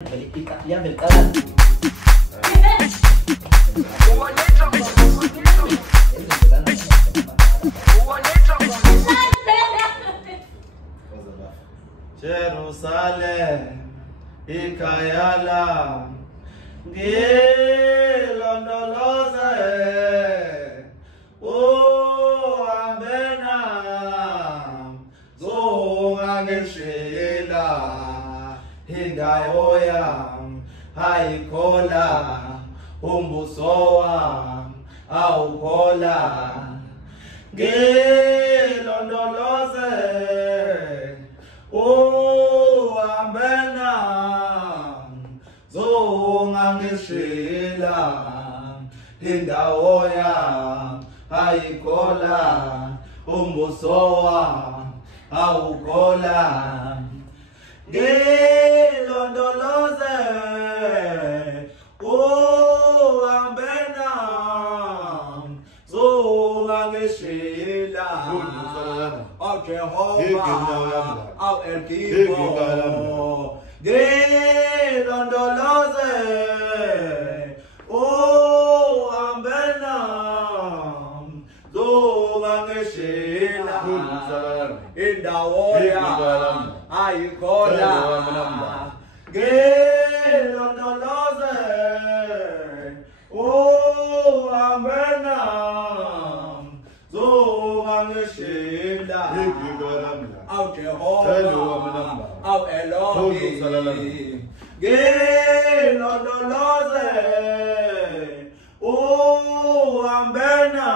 Ya بالقلم Jerusalem ikayala ngilondoloze ambena zongangishila hingayoya hayikhola umbuso wami awukhola ngilondoloze ambena zongangishila indawo yami ayikhola umbuso wami awukhola ngilondoloze ambena zongangishila oh Jehovah oh El Kibo ngilondoloze ambena zongangishila indawo yami ayikhola ngilondoloze ambena zongangishila aw Jehovah aw Elohim ngilondoloze ambena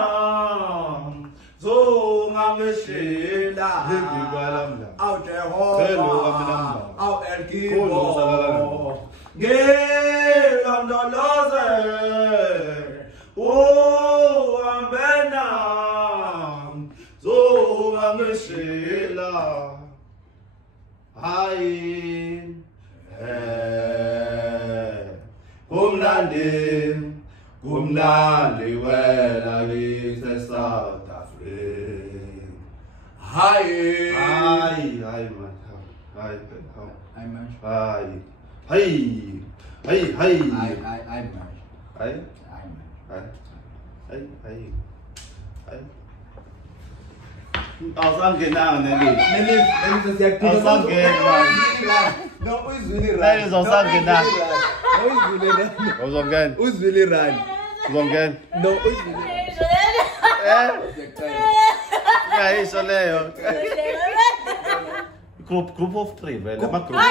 zongangishila aw Jehovah aw El Kibo ngilondoloze ambena zongangishila hayi kumnandi wena kithi South Africa hayi man hayi man awusangena neli awusangena no uzwili uzosangena uzongena uzwili run uzongena no uzwili ngayisho leyo group of 3 vele ama group